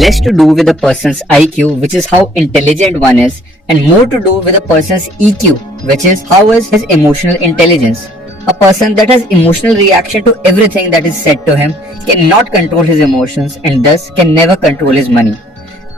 less to do with a person's IQ, which is how intelligent one is, and more to do with a person's EQ, which is how is his emotional intelligence. A person that has emotional reaction to everything that is said to him cannot control his emotions and thus can never control his money.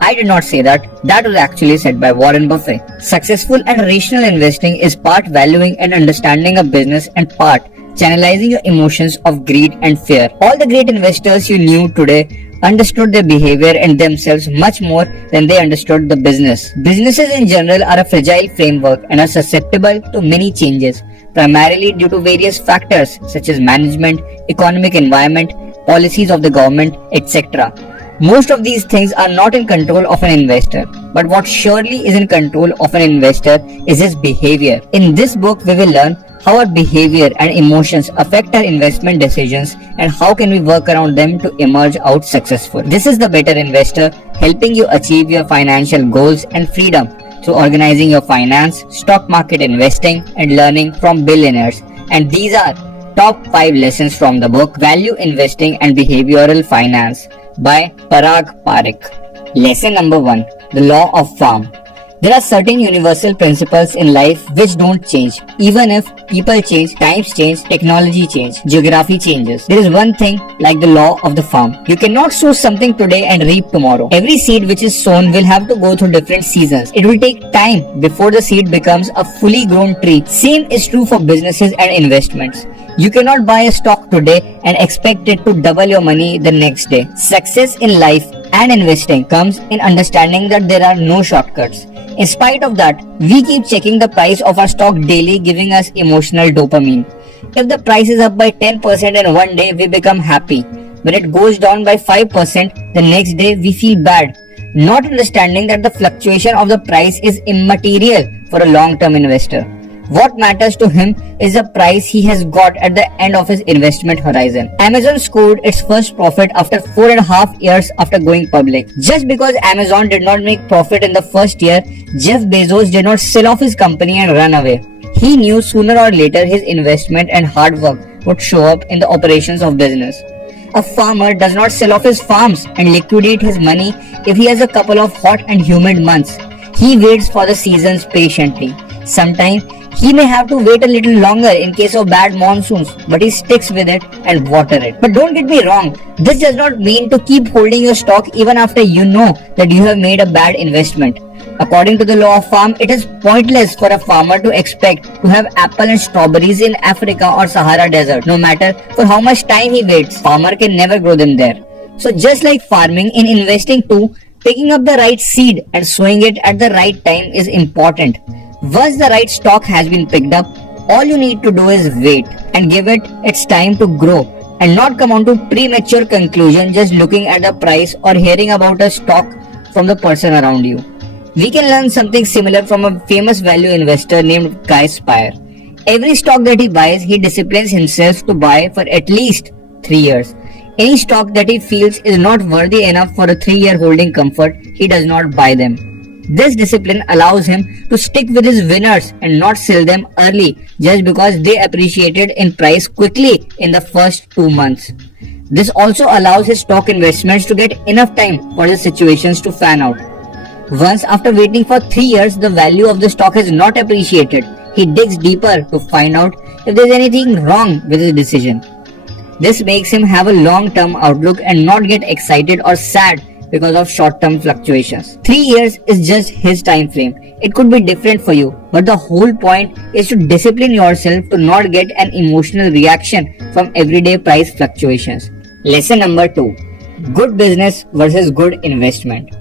I did not say that. That was actually said by Warren Buffett. Successful and rational investing is part valuing and understanding a business and part channelizing your emotions of greed and fear. All the great investors you knew today understood their behavior and themselves much more than they understood the business. Businesses in general are a fragile framework and are susceptible to many changes, primarily due to various factors such as management, economic environment, policies of the government, etc. Most of these things are not in control of an investor, but what surely is in control of an investor is his behavior. In this book, we will learn how our behavior and emotions affect our investment decisions and how can we work around them to emerge out successful. This is The Better Investor, helping you achieve your financial goals and freedom through organizing your finance, stock market investing, and learning from billionaires. And these are top 5 lessons from the book Value Investing and Behavioral Finance by Parag Parikh. Lesson number 1. The Law of Farm. There are certain universal principles in life which don't change. Even if people change, times change, technology change, geography changes. There is one thing like the law of the farm. You cannot sow something today and reap tomorrow. Every seed which is sown will have to go through different seasons. It will take time before the seed becomes a fully grown tree. Same is true for businesses and investments. You cannot buy a stock today and expect it to double your money the next day. Success in life and investing comes in understanding that there are no shortcuts. In spite of that, we keep checking the price of our stock daily, giving us emotional dopamine. If the price is up by 10% in one day, we become happy. When it goes down by 5%, the next day we feel bad, not understanding that the fluctuation of the price is immaterial for a long-term investor. What matters to him is the price he has got at the end of his investment horizon. Amazon scored its first profit after 4.5 years after going public. Just because Amazon did not make profit in the first year, Jeff Bezos did not sell off his company and run away. He knew sooner or later his investment and hard work would show up in the operations of business. A farmer does not sell off his farms and liquidate his money if he has a couple of hot and humid months. He waits for the seasons patiently. Sometimes he may have to wait a little longer in case of bad monsoons, but he sticks with it and water it. But don't get me wrong, this does not mean to keep holding your stock even after you know that you have made a bad investment. According to the law of farm, it is pointless for a farmer to expect to have apple and strawberries in Africa or Sahara Desert. No matter for how much time he waits, farmer can never grow them there. So just like farming, in investing too, picking up the right seed and sowing it at the right time is important. Once the right stock has been picked up, all you need to do is wait and give it its time to grow and not come on to premature conclusion just looking at the price or hearing about a stock from the person around you. We can learn something similar from a famous value investor named Guy Spier. Every stock that he buys, he disciplines himself to buy for at least 3 years. Any stock that he feels is not worthy enough for a 3-year holding comfort, he does not buy them. This discipline allows him to stick with his winners and not sell them early just because they appreciated in price quickly in the first 2 months. This also allows his stock investments to get enough time for the situations to fan out. Once after waiting for 3 years, the value of the stock has not appreciated. He digs deeper to find out if there is anything wrong with his decision. This makes him have a long-term outlook and not get excited or sad because of short-term fluctuations. 3 years is just his time frame. It could be different for you, but the whole point is to discipline yourself to not get an emotional reaction from everyday price fluctuations. Lesson number 2. Good business versus good investment.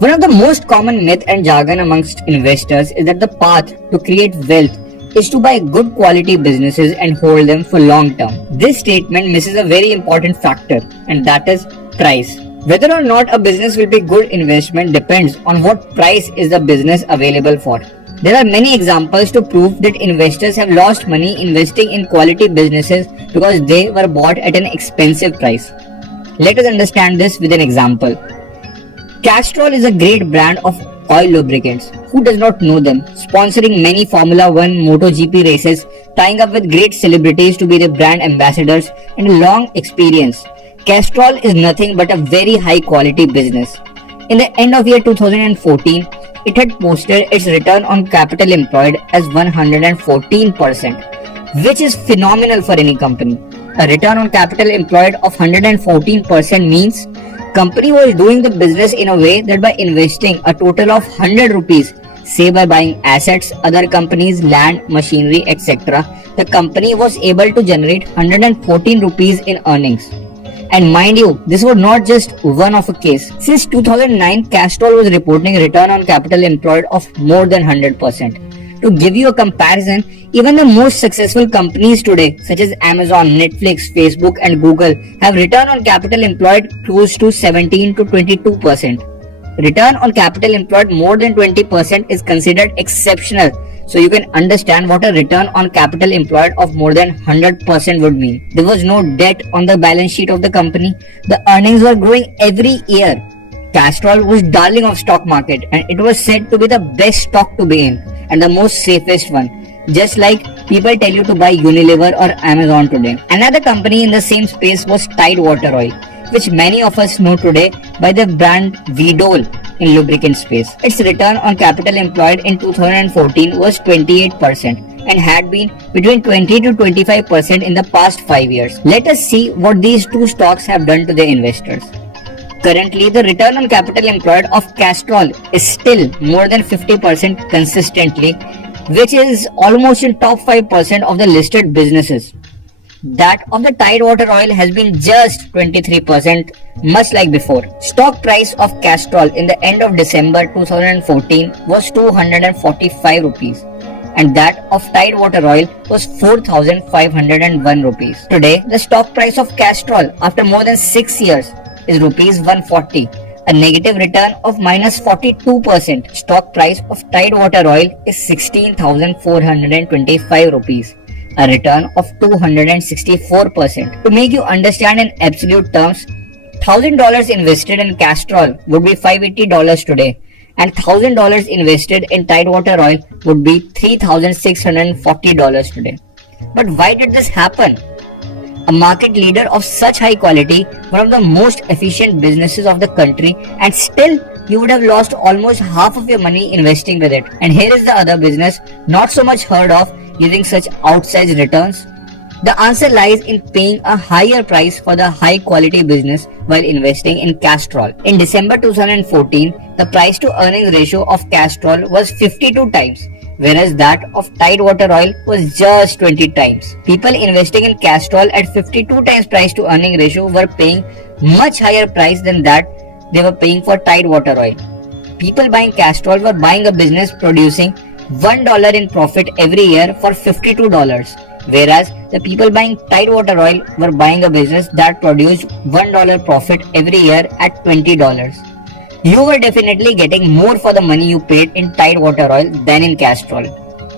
One of the most common myth and jargon amongst investors is that the path to create wealth is to buy good quality businesses and hold them for long term. This statement misses a very important factor, and that is price. Whether or not a business will be good investment depends on what price is the business available for. There are many examples to prove that investors have lost money investing in quality businesses because they were bought at an expensive price. Let us understand this with an example. Castrol is a great brand of oil lubricants. Who does not know them? Sponsoring many Formula 1 MotoGP races, tying up with great celebrities to be their brand ambassadors, and a long experience. Castrol is nothing but a very high quality business. In the end of year 2014, it had posted its return on capital employed as 114%, which is phenomenal for any company. A return on capital employed of 114% means company was doing the business in a way that by investing a total of 100 rupees, say by buying assets, other companies, land, machinery, etc., the company was able to generate 114 rupees in earnings. And mind you, this was not just one of a case. Since 2009, Castrol was reporting a return on capital employed of more than 100%. To give you a comparison, even the most successful companies today, such as Amazon, Netflix, Facebook, and Google, have return on capital employed close to 17 to 22%. Return on capital employed more than 20% is considered exceptional. So you can understand what a return on capital employed of more than 100% would mean. There was no debt on the balance sheet of the company. The earnings were growing every year. Castrol was darling of stock market and it was said to be the best stock to be in and the most safest one. Just like people tell you to buy Unilever or Amazon today. Another company in the same space was Tide Water Oil, which many of us know today by the brand Vedol in lubricant space. Its return on capital employed in 2014 was 28% and had been between 20 to 25% in the past 5 years. Let us see what these two stocks have done to their investors. Currently, the return on capital employed of Castrol is still more than 50% consistently, which is almost in top 5% of the listed businesses. That of the Tide Water Oil has been just 23%, much like before. Stock price of Castrol in the end of December 2014 was 245 rupees and that of Tide Water Oil was 4,501 rupees. Today, the stock price of Castrol after more than 6 years is rupees 140, a negative return of minus 42%. Stock price of Tide Water Oil is 16,425 rupees. A return of 264%. To make you understand in absolute terms, $1,000 invested in Castrol would be $580 today and $1,000 invested in Tide Water Oil would be $3,640 today. But why did this happen? A market leader of such high quality, one of the most efficient businesses of the country, and still you would have lost almost half of your money investing with it. And here is the other business, not so much heard of, giving such outsized returns? The answer lies in paying a higher price for the high quality business while investing in Castrol. In December 2014, the price to earnings ratio of Castrol was 52 times, whereas that of Tide Water Oil was just 20 times. People investing in Castrol at 52 times price to earning ratio were paying much higher price than that they were paying for Tide Water Oil. People buying Castrol were buying a business producing $1 in profit every year for $52, whereas the people buying Tide Water Oil were buying a business that produced $1 profit every year at $20. You were definitely getting more for the money you paid in Tide Water Oil than in Castrol.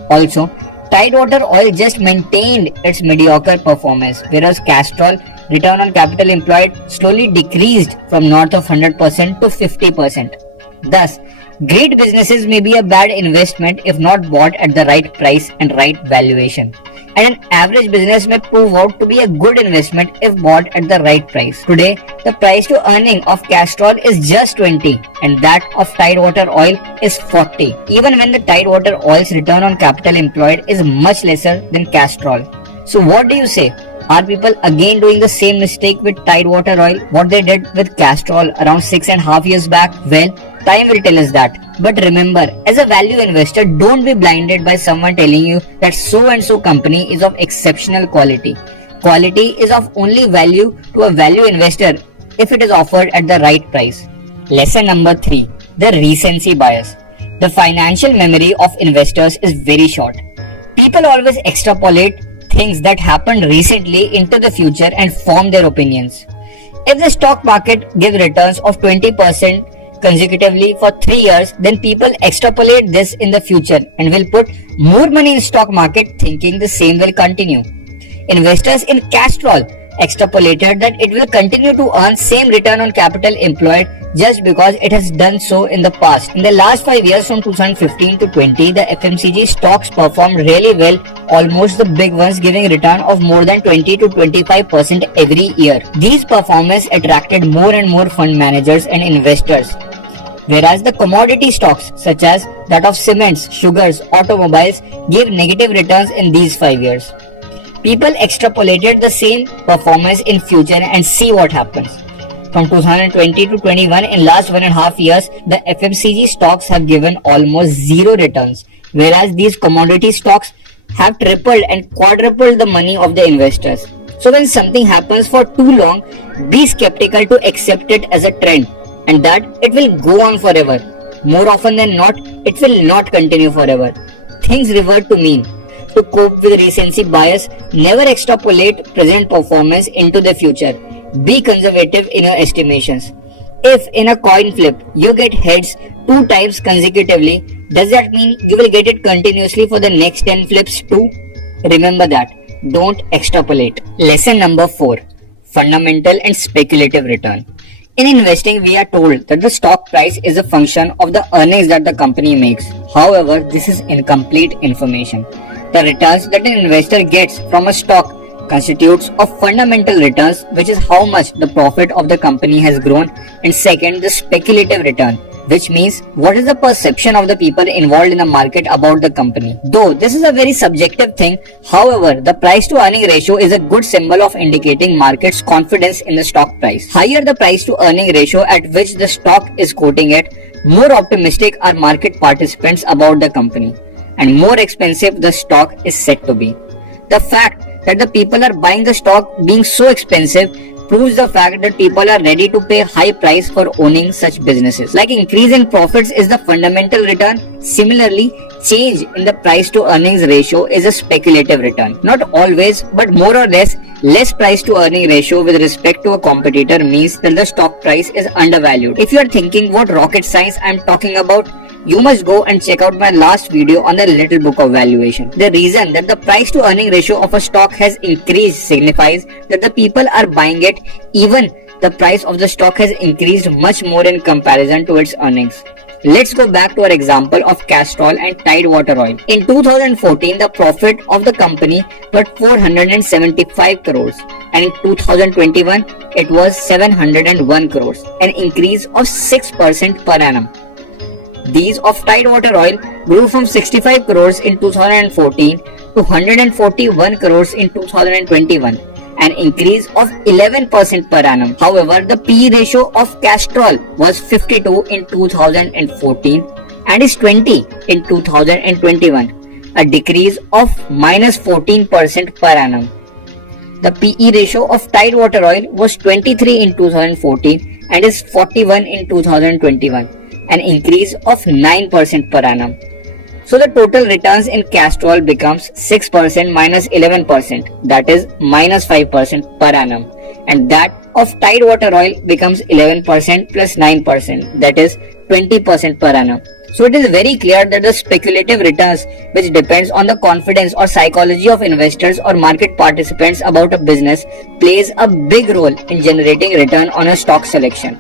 Also, Tide Water Oil just maintained its mediocre performance, whereas Castrol return on capital employed slowly decreased from north of 100% to 50%. Thus, great businesses may be a bad investment if not bought at the right price and right valuation. And an average business may prove out to be a good investment if bought at the right price. Today, the price to earning of Castrol is just 20 and that of Tide Water Oil is 40. Even when the Tide Water Oil's return on capital employed is much lesser than Castrol. So what do you say? Are people again doing the same mistake with Tide Water Oil? What they did with Castrol around 6.5 years back? Well, time will tell us that. But remember, as a value investor, don't be blinded by someone telling you that so and so company is of exceptional quality. Quality is of only value to a value investor if it is offered at the right price. Lesson number 3. The recency bias. The financial memory of investors is very short. People always extrapolate things that happened recently into the future and form their opinions. If the stock market gives returns of 20% consecutively for 3 years, then people extrapolate this in the future and will put more money in stock market thinking the same will continue. Investors in Castrol extrapolated that it will continue to earn same return on capital employed just because it has done so in the past. In the last 5 years from 2015 to 20, the FMCG stocks performed really well, almost the big ones giving return of more than 20 to 25% every year. These performances attracted more and more fund managers and investors. Whereas the commodity stocks such as that of cements, sugars, automobiles gave negative returns in these 5 years. People extrapolated the same performance in future and see what happens. From 2020 to 21, in last 1.5 years, the FMCG stocks have given almost zero returns, whereas these commodity stocks have tripled and quadrupled the money of the investors. So when something happens for too long, be skeptical to accept it as a trend and that it will go on forever. More often than not, it will not continue forever. Things revert to mean. To cope with recency bias, never extrapolate present performance into the future. Be conservative in your estimations. If in a coin flip you get heads 2 times consecutively, does that mean you will get it continuously for the next 10 flips too? Remember that. Don't extrapolate. Lesson number 4. Fundamental and speculative return. In investing, we are told that the stock price is a function of the earnings that the company makes. However, this is incomplete information. The returns that an investor gets from a stock constitutes of fundamental returns, which is how much the profit of the company has grown, and second, the speculative return, which means what is the perception of the people involved in the market about the company. Though this is a very subjective thing, however, the price to earning ratio is a good symbol of indicating market's confidence in the stock price. Higher the price to earning ratio at which the stock is quoting at, more optimistic are market participants about the company, and more expensive the stock is said to be. The fact that the people are buying the stock being so expensive proves the fact that people are ready to pay high price for owning such businesses. Like increase in profits is the fundamental return, similarly, change in the price to earnings ratio is a speculative return. Not always, but more or less price to earning ratio with respect to a competitor means that the stock price is undervalued. If you are thinking what rocket science I am talking about, you must go and check out my last video on the Little Book of Valuation. The reason that the price to earning ratio of a stock has increased signifies that the people are buying it, even the price of the stock has increased much more in comparison to its earnings. Let's go back to our example of Castrol and Tide Water Oil. In 2014, the profit of the company was 475 crores and in 2021, it was 701 crores, an increase of 6% per annum. These of Tide Water Oil grew from 65 crores in 2014 to 141 crores in 2021, an increase of 11% per annum. However, the PE ratio of Castrol was 52 in 2014 and is 20 in 2021, a decrease of minus 14% per annum. The PE ratio of Tide Water Oil was 23 in 2014 and is 41 in 2021. An increase of 9% per annum. So the total returns in Castrol becomes 6% minus 11%, that is minus 5% per annum. And that of Tide Water Oil becomes 11% plus 9%, that is 20% per annum. So it is very clear that the speculative returns, which depends on the confidence or psychology of investors or market participants about a business, plays a big role in generating return on a stock selection.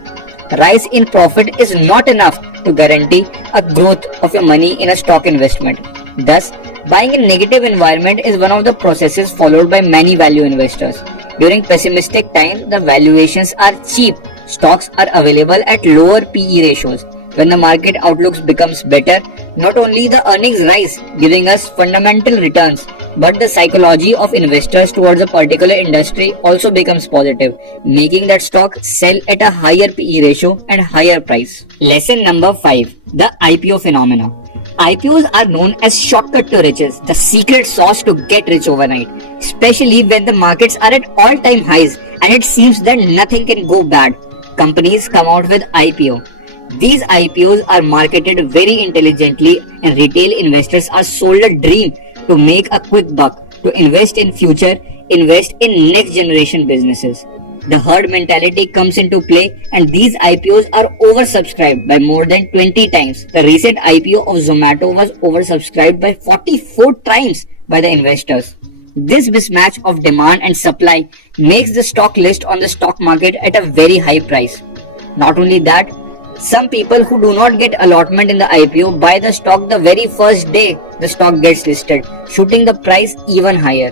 Rise in profit is not enough to guarantee a growth of your money in a stock investment. Thus, buying in negative environment is one of the processes followed by many value investors. During pessimistic times, the valuations are cheap. Stocks are available at lower PE ratios. When the market outlooks becomes better, not only the earnings rise, giving us fundamental returns, but the psychology of investors towards a particular industry also becomes positive, making that stock sell at a higher PE ratio and higher price. Lesson number 5. The IPO phenomena. IPOs are known as shortcut to riches, the secret sauce to get rich overnight, especially when the markets are at all-time highs and it seems that nothing can go bad. Companies come out with IPO. These IPOs are marketed very intelligently and retail investors are sold a dream to make a quick buck, to invest in future, invest in next generation businesses. The herd mentality comes into play and these IPOs are oversubscribed by more than 20 times. The recent IPO of Zomato was oversubscribed by 44 times by the investors. This mismatch of demand and supply makes the stock list on the stock market at a very high price. Not only that, some people who do not get allotment in the IPO buy the stock the very first day the stock gets listed, shooting the price even higher.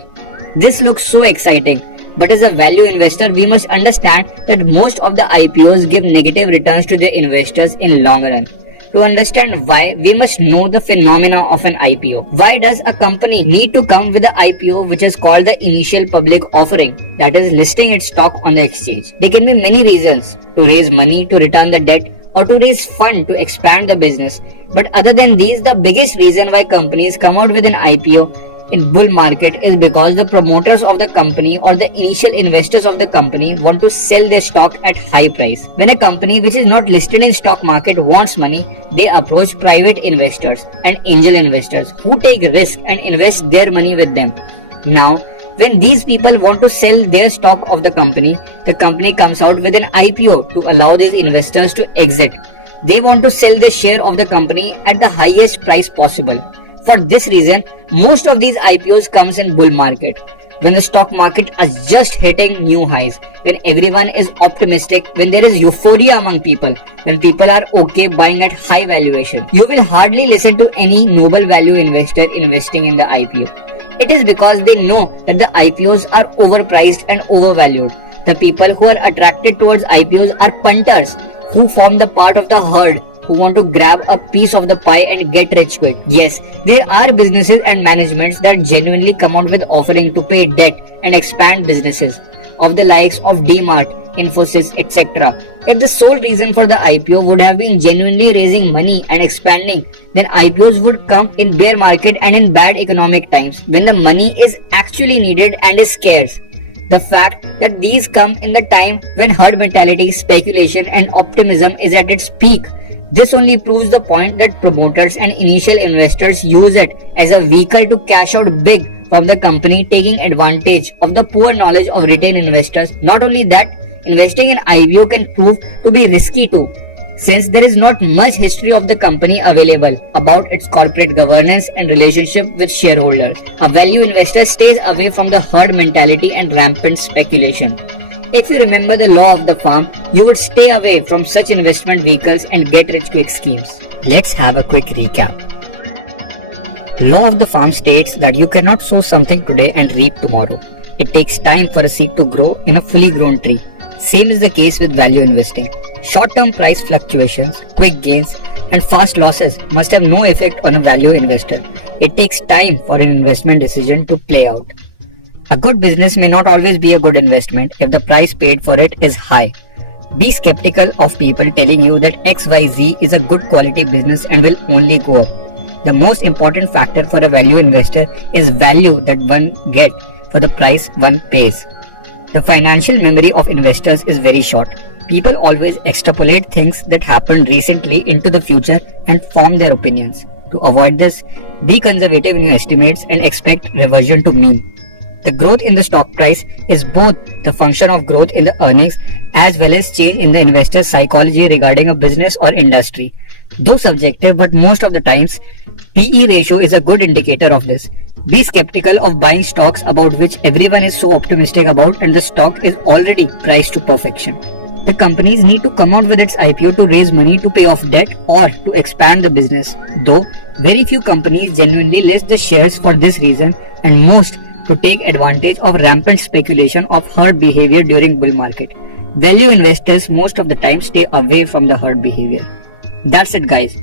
This looks so exciting, But as a value investor, we must understand that most of the IPOs give negative returns to their investors in long run. To understand why, we must know the phenomena of an IPO. Why does a company need to come with an IPO, which is called the initial public offering, that is listing its stock on the exchange? There can be many reasons: to raise money, to return the debt, or to raise fund to expand the business. But other than these, the biggest reason why companies come out with an IPO in bull market is because the promoters of the company or the initial investors of the company want to sell their stock at high price. When a company which is not listed in stock market wants money, they approach private investors and angel investors who take risk and invest their money with them. Now, when these people want to sell their stock of the company comes out with an IPO to allow these investors to exit. They want to sell their share of the company at the highest price possible. For this reason, most of these IPOs comes in bull market, when the stock market is just hitting new highs, when everyone is optimistic, when there is euphoria among people, when people are okay buying at high valuation. You will hardly listen to any noble value investor investing in the IPO. It is because they know that the IPOs are overpriced and overvalued. The people who are attracted towards IPOs are punters who form the part of the herd who want to grab a piece of the pie and get rich quick. Yes, there are businesses and managements that genuinely come out with offering to pay debt and expand businesses of the likes of DMart, Infosys, etc. If the sole reason for the IPO would have been genuinely raising money and expanding, then IPOs would come in bear market and in bad economic times when the money is actually needed and is scarce. The fact that these come in the time when herd mentality, speculation and optimism is at its peak. This only proves the point that promoters and initial investors use it as a vehicle to cash out big from the company, taking advantage of the poor knowledge of retail investors. Not only that, investing in IPO can prove to be risky too, since there is not much history of the company available about its corporate governance and relationship with shareholders. A value investor stays away from the herd mentality and rampant speculation. If you remember the law of the farm, you would stay away from such investment vehicles and get rich quick schemes. Let's have a quick recap. Law of the farm states that you cannot sow something today and reap tomorrow. It takes time for a seed to grow in a fully grown tree. Same is the case with value investing. Short-term price fluctuations, quick gains, and fast losses must have no effect on a value investor. It takes time for an investment decision to play out. A good business may not always be a good investment if the price paid for it is high. Be skeptical of people telling you that XYZ is a good quality business and will only go up. The most important factor for a value investor is value that one gets for the price one pays. The financial memory of investors is very short. People always extrapolate things that happened recently into the future and form their opinions. To avoid this, be conservative in your estimates and expect reversion to mean. The growth in the stock price is both the function of growth in the earnings as well as change in the investor's psychology regarding a business or industry. Though subjective, but most of the times, PE ratio is a good indicator of this. Be skeptical of buying stocks about which everyone is so optimistic about and the stock is already priced to perfection. The companies need to come out with its IPO to raise money to pay off debt or to expand the business. Though, very few companies genuinely list the shares for this reason, and most to take advantage of rampant speculation of herd behavior during bull market. Value investors most of the time stay away from the herd behavior. That's it guys.